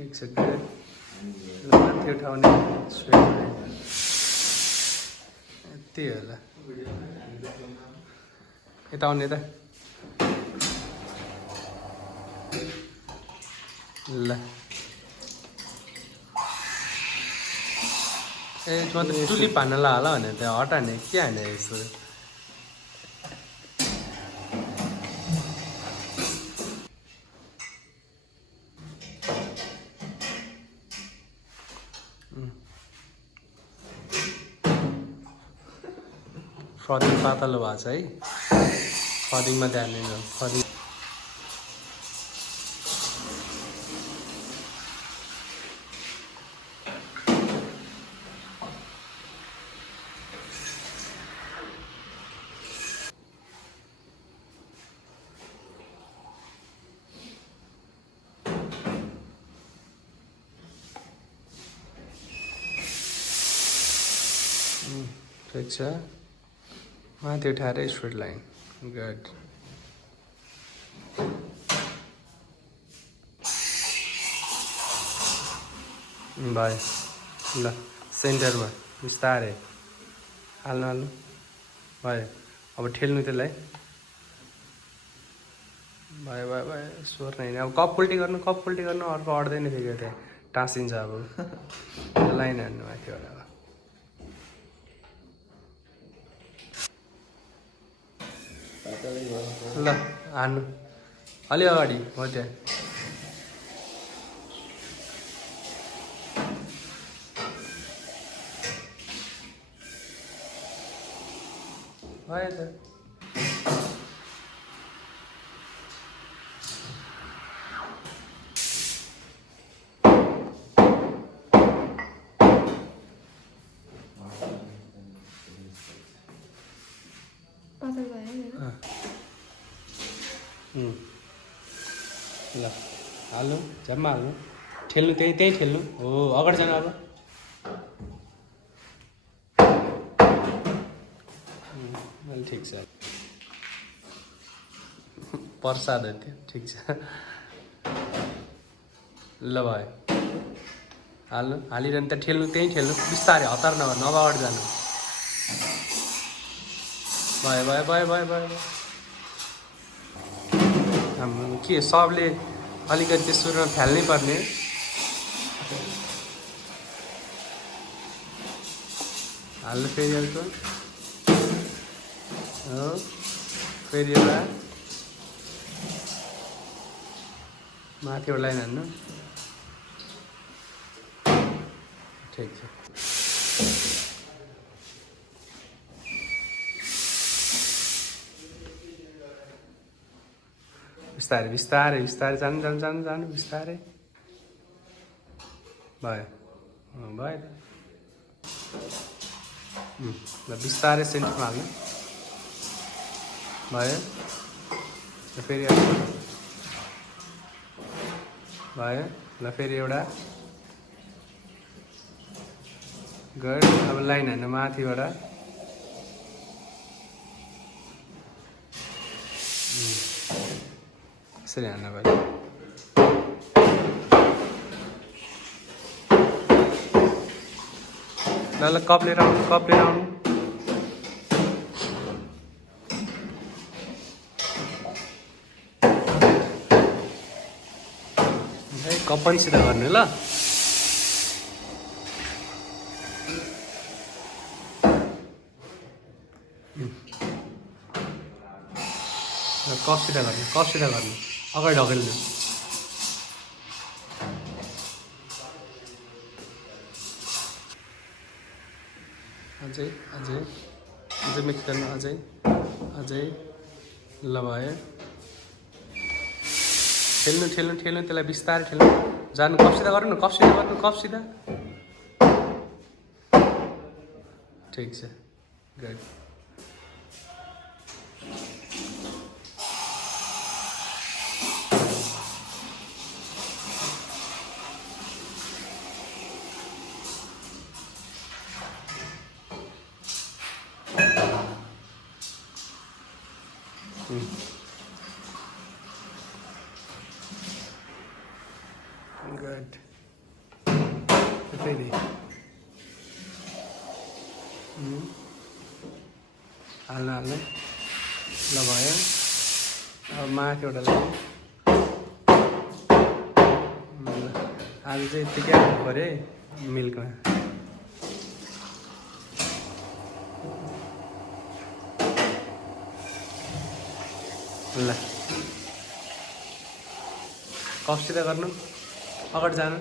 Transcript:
ठिक छ गुड ल माथि उठाउने स्वेट यति होला यता आउने त ल ए म त टुलिप हान्न ला होला भने त हटाने के हाने यस्तो फदिङ पातलो भएको छ है फदिङमा ध्यान दिनु फदिङ ठिक छ माथि उठाएर स्ट्रेट लाइन गुड भयो ल सेन्टरमा बिस्तारै हाल्नु हाल्नु भयो अब ठेल्नु त्यसलाई भयो भयो भयो स्वर नै अब कप उल्टी गर्नु अर्को अट्दैन फेरि त्यहाँ टाँसिन्छ अब लाइन हान्नु माथिबाट अब ल हान्नु अलि अगाडि हो त्यहाँ भयो त ल हाल्नु झ्याम्मा हाल्नु ठेल्नु त्यहीँ ठेल्नु हो अगाडि जानु अब अहिले ठिक छ प्रसाद हो त्यो ठिक छ ल भयो हाल्नु हालिरहनु त ठेल्नु त्यहीँ ठेल्नु बिस्तारै हतार नगर्नु अब अगाडि जानु भयो भयो भयो भयो भयो के सबले अलिकति त्यो सुरुमा फ्याल्नै पर्ने हाल्नु फेरि अर्को हो फेरि एउटा माथिबाट लाइन हान्नु ठिक छ बिस्तारै बिस्तारै बिस्तारै जानु जानु जानु जानु बिस्तारै भयो भयो त ल बिस्तारै सेन्टरमा हाल्नु भयो ल फेरि भयो ल फेरि एउटा गुड अब लाइन हान्नु माथिबाट यसरी हान्न पऱ्यो ल ल कप लिएर आउनु कप पनि सिधा गर्नु ल कप सिधा गर्नु अगाडि ढकेल्नु अझै मिक्स गर्नु अझै ल भयो ठेल्नु त्यसलाई बिस्तारै ठेल्नु जानु कप सिधा गर्नु कप सिधा ठिक छ गुड Good. फेरि हाल्नु हाल्नु ल भयो। अब माख एउटा लाग्यो। आज चाहिँ यत्तिकै हाल्नु पऱ्यो है मिल्कमा। ल कफसित गर्नु अगाडि जानु।